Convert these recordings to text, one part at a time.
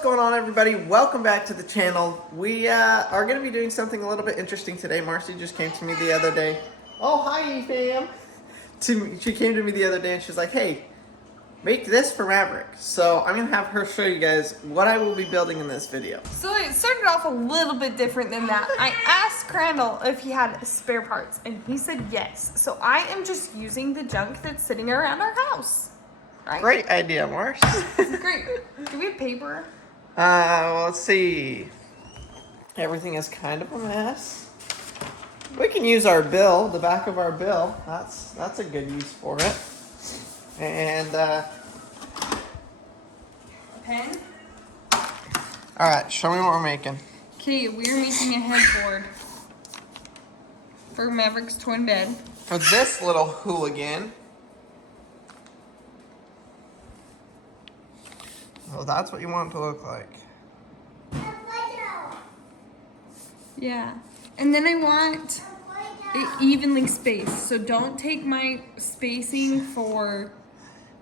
what's going on, everybody? Welcome back to the channel. We are going to be doing something a little bit interesting today. Marcy just came to me the other day. Oh, hi, fam. She came to me the other day and she's like, hey, make this for Maverick. So I'm going to have her show you guys what I will be building in this video. So it started off a little bit different than that. I asked Crandall if he had spare parts and he said yes. So I am just using the junk that's sitting around our house. Right? Great idea, Mars. Great. Do we have paper? Well, let's see. Everything is kind of a mess. We can use our bill, the back of our bill. That's a good use for it. And Pen? Alright, show me what we're making. Okay, we're making a headboard for Maverick's twin bed. For this little hooligan. Oh, that's what you want it to look like. Yeah. And then I want it evenly spaced. So don't take my spacing for...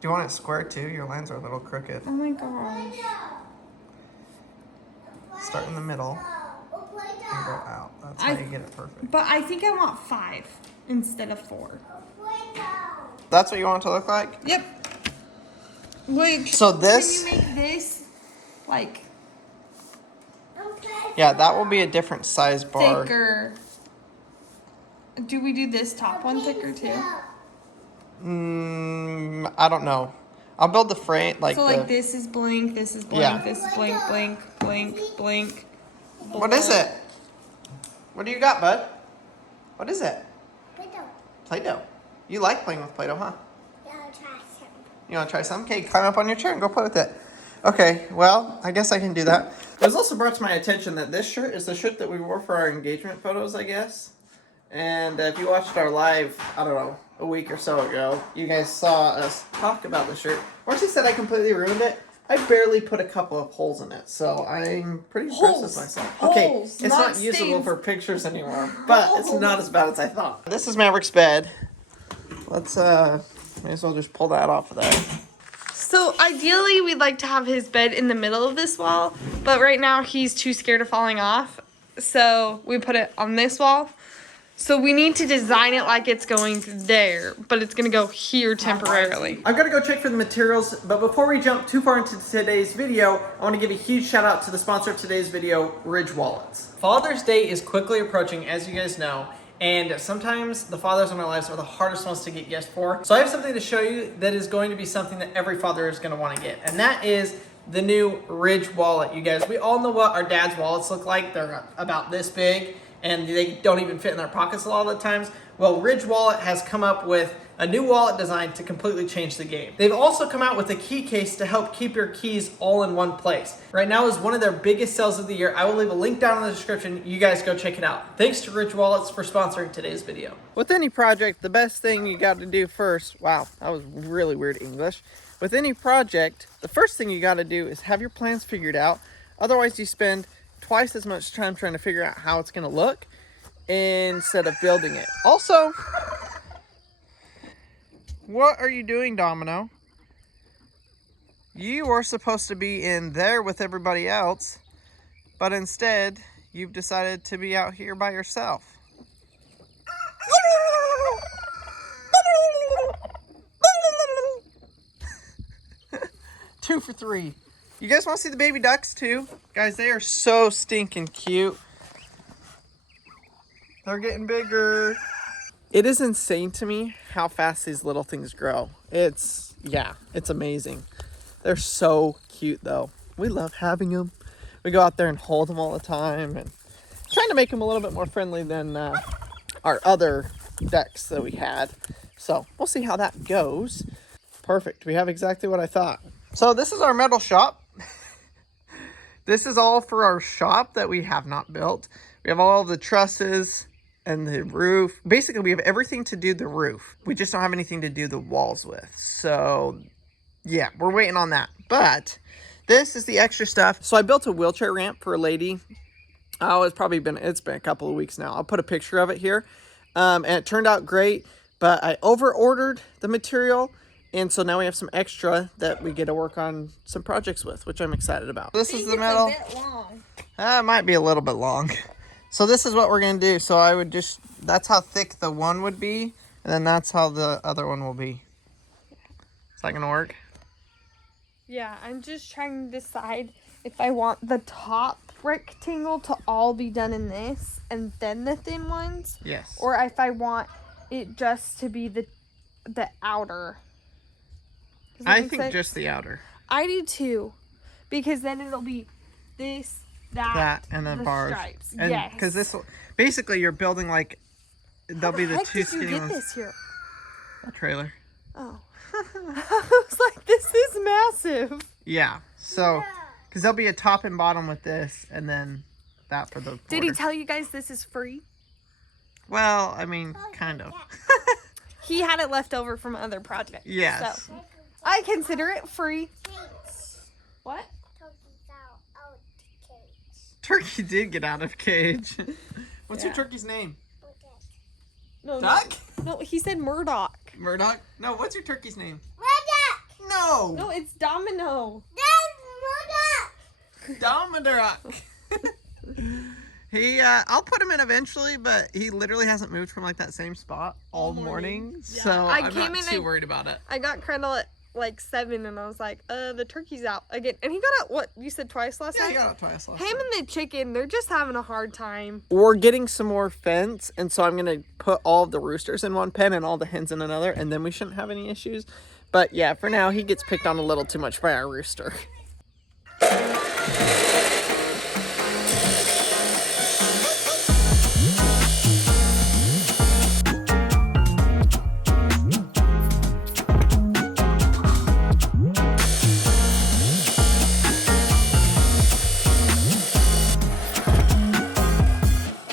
Do you want it square too? Your lines are a little crooked. Oh my gosh. Start in the middle and go out. That's how you get it perfect. But I think I want 5 instead of 4. That's what you want it to look like? Yep. Like, so this... Can you make this, like... Yeah, that will be a different size bar. Thicker. Do we do this top one thicker too? I don't know. I'll build the frame like so like this is blank, this is blank, yeah. This is blank, blank, blank, blank. What is it? What do you got, bud? What is it? Play-Doh. Play-Doh. You like playing with Play-Doh, huh? Yeah, I'll try some. You want to try some? Okay, climb up on your chair and go play with it. Okay, well, I guess I can do that. It was also brought to my attention that this shirt is the shirt that we wore for our engagement photos, I guess. And if you watched our live, I don't know, a week or so ago, you guys saw us talk about the shirt. Marcy said I completely ruined it. I barely put a couple of holes in it, so I'm pretty impressed with myself. Okay, Holes, it's not usable stains. for pictures anymore, but it's not as bad as I thought. This is Maverick's bed. Let's, may as well just pull that off of there. So ideally we'd like to have his bed in the middle of this wall, but right now he's too scared of falling off. So we put it on this wall. So we need to design it like it's going there, but it's gonna go here temporarily. I'm gonna go check for the materials, but before we jump too far into today's video, I wanna give a huge shout out to the sponsor of today's video, Ridge Wallets. Father's Day is quickly approaching, as you guys know, and sometimes the fathers in our lives are the hardest ones to get gifts for. So I have something to show you that is going to be something that every father is gonna wanna get, and that is the new Ridge wallet, you guys. We all know what our dad's wallets look like. They're about this big, and they don't even fit in their pockets a lot of the times. Well, Ridge Wallet has come up with a new wallet design to completely change the game. They've also come out with a key case to help keep your keys all in one place. Right now is one of their biggest sales of the year. I will leave a link down in the description. You guys go check it out. Thanks to Ridge Wallets for sponsoring today's video. With any project, the best thing you got to do first, wow, that was really weird English. With any project, the first thing you got to do is have your plans figured out. Otherwise, you spend twice as much time trying to figure out how it's going to look instead of building it. Also, what are you doing, Domino? You are supposed to be in there with everybody else, but instead, you've decided to be out here by yourself. 2 for 3. You guys want to see the baby ducks too? Guys, they are so stinking cute. They're getting bigger. It is insane to me how fast these little things grow. It's amazing. They're so cute though. We love having them. We go out there and hold them all the time and trying to make them a little bit more friendly than our other ducks that we had. So we'll see how that goes. Perfect. We have exactly what I thought. So this is our metal shop. This is all for our shop that we have not built. We have all of the trusses and the roof. Basically, we have everything to do the roof. We just don't have anything to do the walls with. So, yeah, we're waiting on that. But this is the extra stuff. So I built a wheelchair ramp for a lady. Oh, it's been a couple of weeks now. I'll put a picture of it here. And it turned out great, but I over-ordered the material And so now we have some extra that we get to work on some projects with, which I'm excited about. This is the middle. It's a bit long. It might be a little bit long. So this is what we're going to do. So I would just, that's how thick the one would be. And then that's how the other one will be. Is that going to work? Yeah, I'm just trying to decide if I want the top rectangle to all be done in this and then the thin ones. Yes. Or if I want it just to be the outer. Does that I make think sense? just the outer. I do too. Because then it'll be this, That and the bars. stripes. And yes. because this will, basically you're building like, there'll be the Heck two did you skinny get ones. this here? A trailer. Oh. I was like, this is massive. Yeah. So, because there'll be a top and bottom with this, and then that for the Did he border. tell you guys this is free? Well, I mean, kind of. He had it left over from other projects. Yes. So I consider it free. What? Turkey did get out of cage. What's your Yeah. turkey's name? No, Duck? No, he said Murdoch. Murdoch? No, what's your turkey's name? Murdoch! No! No, it's Domino. That's Dominodoc. I'll put him in eventually, but he literally hasn't moved from like that same spot all morning. Yeah. So I I'm came not in too and- worried about it. I got Crandall at like 7 and I was like, the turkey's out again. And he got out, what, you said twice last Yeah, night? he got out twice last Him night. and the chicken, they're just having a hard time. We're getting some more fence, and so I'm going to put all of the roosters in one pen and all the hens in another, and then we shouldn't have any issues. But yeah, for now, he gets picked on a little too much by our rooster.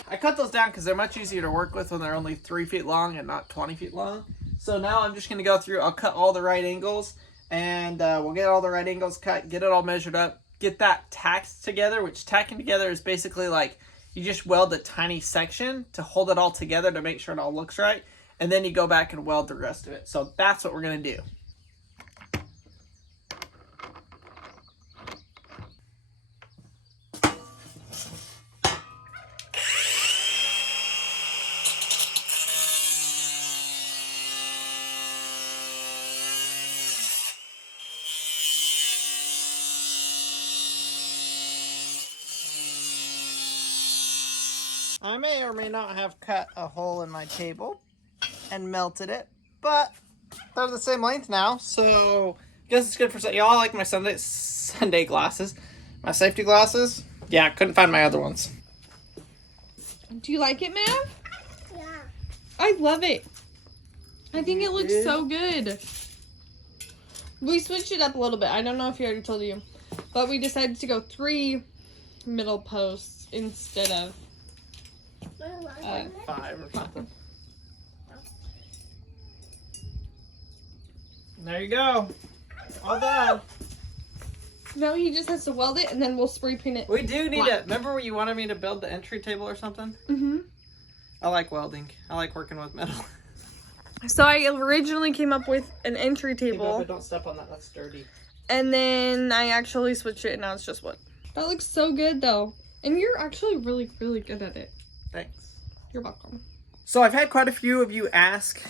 I cut those down because they're much easier to work with when they're only 3 feet long and not 20 feet long. So now I'm just going to go through, I'll cut all the right angles, and we'll get all the right angles cut, get it all measured up, get that tacked together, which tacking together is basically like you just weld a tiny section to hold it all together to make sure it all looks right, and then you go back and weld the rest of it. So that's what we're going to do. I may or may not have cut a hole in my table and melted it, but they're the same length now, so I guess it's good for y'all. Like my Sunday glasses, my safety glasses. Yeah, couldn't find my other ones. Do you like it, Mav? Yeah. I love it. I think it looks so good. We switched it up a little bit. I don't know if he already told you, but we decided to go 3 middle posts instead of 5 or something. There you go. All done. No, he just has to weld it and then we'll spray paint it. We do need Black. it. Remember when you wanted me to build the entry table or something? Mm-hmm. I like welding. I like working with metal. So I originally came up with an entry table, But don't step on that. That's dirty. and then I actually switched it and now it's just wood. That looks so good though. And you're actually really, really good at it. Thanks. You're welcome. So I've had quite a few of you ask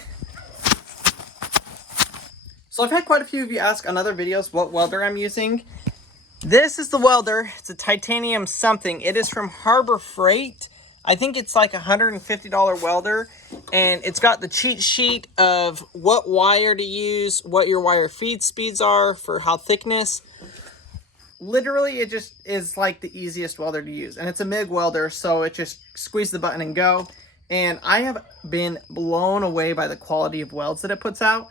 on other videos what welder I'm using. This is the welder. It's a titanium something. It is from Harbor Freight. I think it's like $150 welder, and it's got the cheat sheet of what wire to use, what your wire feed speeds are for how thickness. Literally, it just is like the easiest welder to use, and it's a MIG welder, so it just squeeze the button and go. And I have been blown away by the quality of welds that it puts out.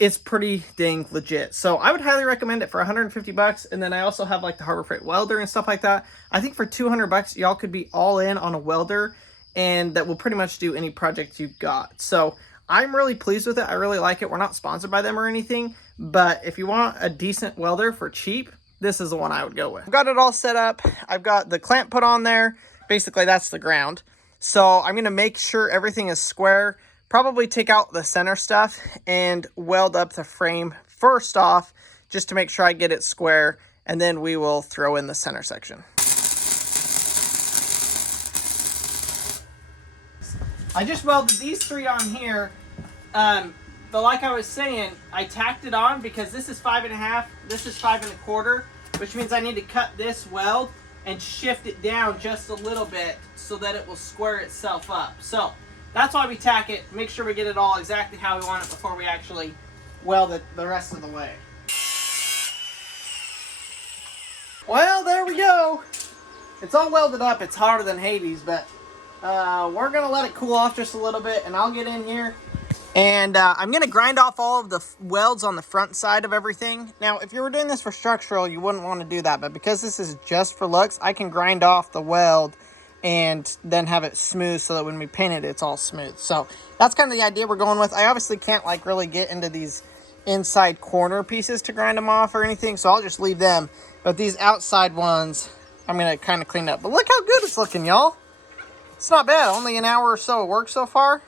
It's pretty dang legit. So I would highly recommend it for 150 bucks. And then I also have like the Harbor Freight welder and stuff like that. I think for 200 bucks, y'all could be all in on a welder, and that will pretty much do any project you've got. So I'm really pleased with it. I really like it. We're not sponsored by them or anything, but if you want a decent welder for cheap, this is the one I would go with. I've got it all set up. I've got the clamp put on there. Basically, that's the ground. So I'm going to make sure everything is square, probably take out the center stuff and weld up the frame first off, just to make sure I get it square, and then we will throw in the center section. I just welded these 3 on here, but like I was saying, I tacked it on because this is 5.5, this is 5 1/4, which means I need to cut this weld and shift it down just a little bit so that it will square itself up. So that's why we tack it, make sure we get it all exactly how we want it before we actually weld it the rest of the way. Well, there we go. It's all welded up. It's hotter than Hades, but we're gonna let it cool off just a little bit, and I'll get in here and I'm gonna grind off all of the welds on the front side of everything. Now, if you were doing this for structural, you wouldn't want to do that, but because this is just for looks, I can grind off the weld and then have it smooth so that when we paint it, it's all smooth. So that's kind of the idea we're going with. I obviously can't like really get into these inside corner pieces to grind them off or anything, so I'll just leave them. But these outside ones, I'm gonna kind of clean up. But look how good it's looking, y'all. It's not bad. Only an hour or so of work so far.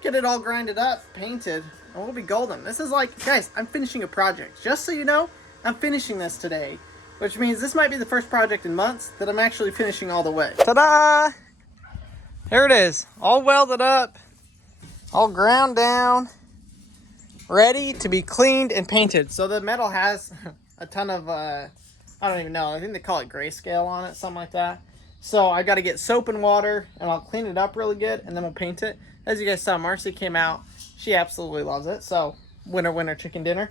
Get it all grinded up, painted, and we'll be golden. This is like, guys, I'm finishing a project. Just so you know, I'm finishing this today, which means this might be the first project in months that I'm actually finishing all the way. Ta-da! There it is, all welded up, all ground down, ready to be cleaned and painted. So the metal has a ton of, I don't even know, I think they call it grayscale on it, something like that. So I got to get soap and water, and I'll clean it up really good, and then we'll paint it. As you guys saw, Marcy came out. She absolutely loves it. So winner chicken dinner.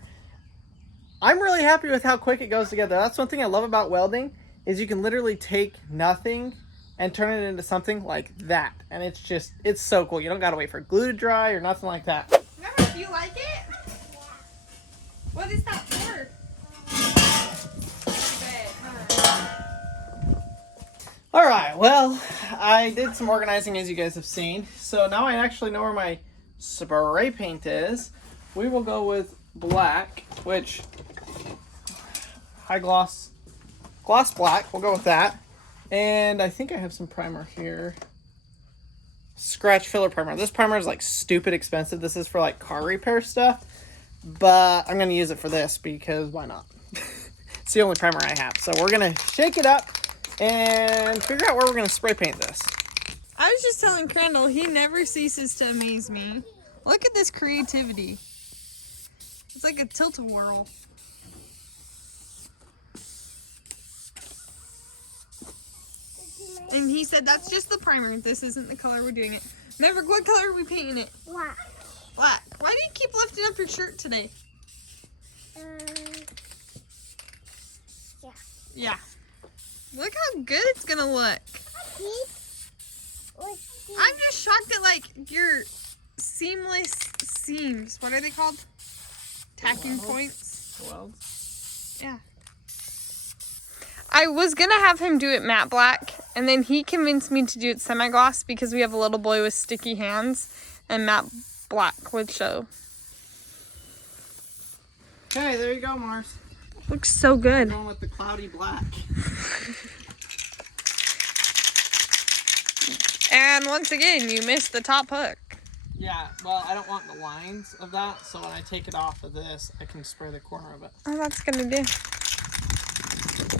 I'm really happy with how quick it goes together. That's one thing I love about welding, is you can literally take nothing and turn it into something like that. And it's just, it's so cool. You don't got to wait for glue to dry or nothing like that. Remember, do you like it? What is that for? All right, well, I did some organizing, as you guys have seen. So now I actually know where my spray paint is. We will go with black, which, high gloss black. We'll go with that. And I think I have some primer here. Scratch filler primer. This primer is like stupid expensive. This is for like car repair stuff. But I'm going to use it for this because why not? It's the only primer I have. So we're going to shake it up and figure out where we're going to spray paint this. I was just telling Crandall, he never ceases to amaze me. Look at this creativity. It's like a tilt-a-whirl. And he said that's just the primer. This isn't the color we're doing it. Maverick, what color are we painting it? Black. Black. Why do you keep lifting up your shirt today? Yeah. Yeah. Look how good it's gonna look. I'm just shocked at like your seamless seams. What are they called? Tacking points. Welds. Yeah. I was gonna have him do it matte black, and then he convinced me to do it semi-gloss because we have a little boy with sticky hands, and matte black would show. Okay, there you go, Mars. Looks so good. Going with the cloudy black. And once again, you missed the top hook. Yeah, well, I don't want the lines of that, so when I take it off of this, I can spray the corner of it. Oh, that's gonna do.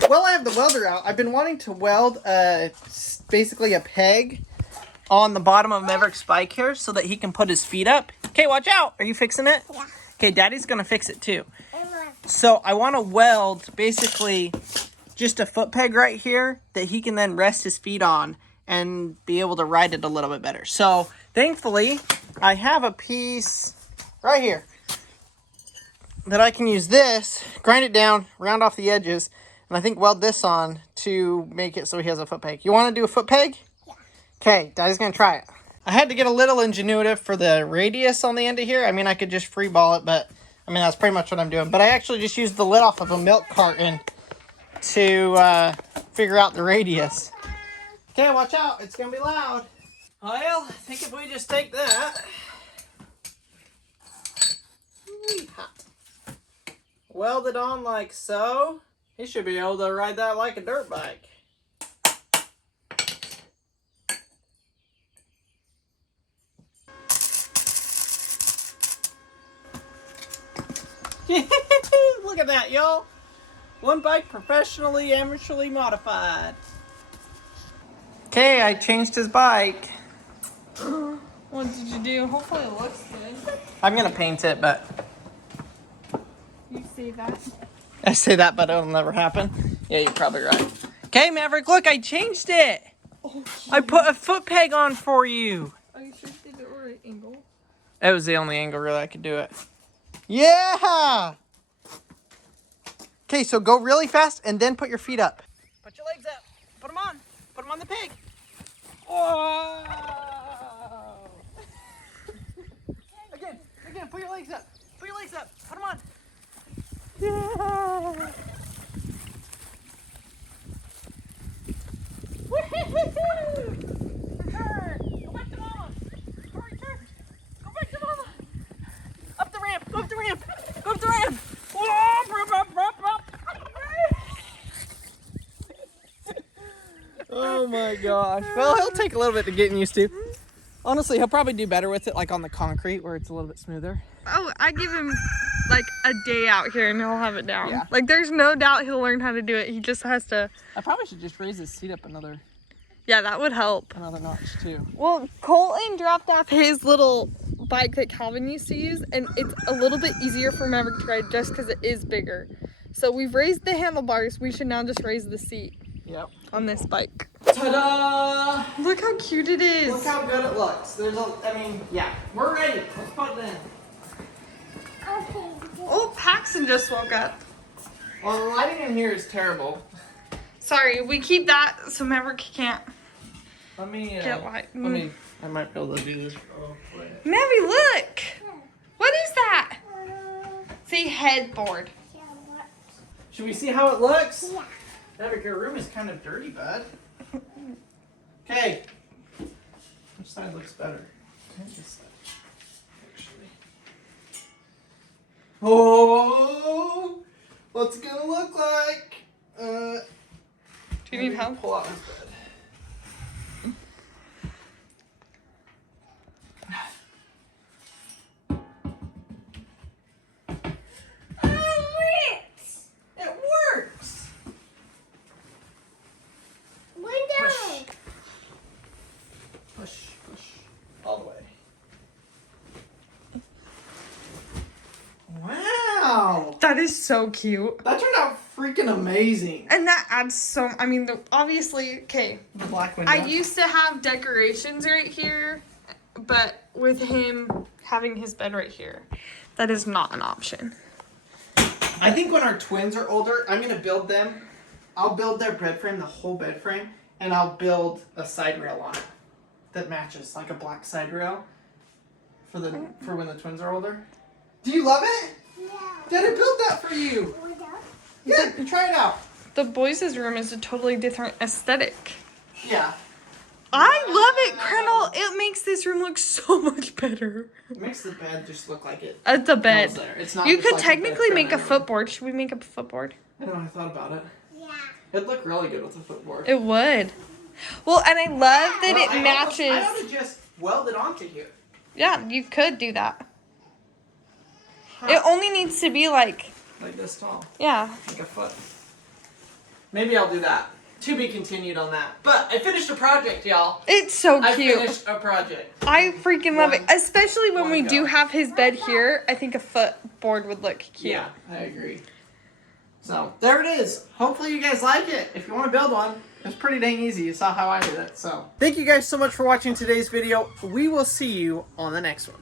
Well, I have the welder out. I've been wanting to weld basically a peg on the bottom of Maverick's bike here so that he can put his feet up. Okay, watch out. Are you fixing it? Yeah. Okay, Daddy's going to fix it too. So I want to weld basically just a foot peg right here that he can then rest his feet on and be able to ride it a little bit better. So thankfully, I have a piece right here that I can use this, grind it down, round off the edges, and I think weld this on to make it so he has a foot peg. You want to do a foot peg? Yeah. Okay, Daddy's going to try it. I had to get a little ingenuitive for the radius on the end of here. I mean, I could just free ball it, but I mean, that's pretty much what I'm doing. But I actually just used the lid off of a milk carton to figure out the radius. Okay, watch out. It's going to be loud. Well, I think if we just take that, weld it on like so, he should be able to ride that like a dirt bike. Look at that, y'all. One bike professionally, amateurly modified. Okay, I changed his bike. What did you do? Hopefully it looks good. I'm gonna paint it, but You see that? I say that, but it'll never happen. Yeah, you're probably right. Okay, Maverick, look, I changed it. Oh, I put a foot peg on for you. are you sure you did it right angle? It was the only angle really I could do it. Yeah! Okay, so go really fast and then put your feet up. Put your legs up. Put them on. Put them on the pig. Oh! Again, put your legs up. Put your legs up. Put them on. Yeah! Woo-hoo-hoo-hoo! Turn. Go back to mama. Hurry, turn. Go back to mama. Up the ramp. Go up the ramp. Go up the ramp. Oh my gosh. Well, he'll take a little bit to get used to. Honestly, he'll probably do better with it like on the concrete where it's a little bit smoother. Oh, I give him like a day out here and he'll have it down. Yeah. Like there's no doubt he'll learn how to do it. He just has to. I probably should just raise his seat up another Yeah, that would help. notch too. Well, Colton dropped off his little bike that Calvin used to use, and it's a little bit easier for Maverick to ride just because it is bigger. So we've raised the handlebars. We should now just raise the seat Yep. on this bike. Ta-da! Look how cute it is. Look how good it looks. Yeah, we're ready. Let's put it in. Okay. Oh, Paxton just woke up. Well, the lighting in here is terrible. Sorry, we keep that so Maverick can't Let me, get light. I might be able to do this real quick. Mavy, look! What is that? Say headboard. Yeah, what? Should we see how it looks? Yeah. Maverick, your room is kind of dirty, bud. Okay. Which side looks better? Okay, this side. Actually. Oh! What's it gonna look like? Do you need help? Pull out his bed. It works! Window. Push, all the way. Wow! That is so cute. That turned out freaking amazing. And that adds so, I mean, obviously, okay. The black window. I used to have decorations right here, but with him having his bed right here, that is not an option. I think when our twins are older, I'm gonna build them. I'll build their bed frame, the whole bed frame, and I'll build a side rail on it that matches, like a black side rail for when the twins are older. Do you love it? Yeah. Daddy built that for you. Window. Good. Try it out. The boys' room is a totally different aesthetic. Yeah. I love it, Colonel. It makes this room look so much better. It makes the bed just look like it. It's a bed. goes there. It's not You just could like a bed technically frame make a anyway. footboard. Should we make a footboard? I know. I thought about it. Yeah. It'd look really good with a footboard. It would. Well, and I love that Well, it I matches. ought to just weld it onto here. Yeah, you could do that. Huh. It only needs to be like, Like this tall. yeah. Like a foot. Maybe I'll do that. To be continued on that. But I finished a project, y'all. It's so I cute. finished a project. I freaking love it. One- Especially when one we do go. have his bed here. I think a footboard would look cute. Yeah, I agree. So, there it is. Hopefully you guys like it. If you want to build one, it's pretty dang easy. You saw how I did it, so. Thank you guys so much for watching today's video. We will see you on the next one.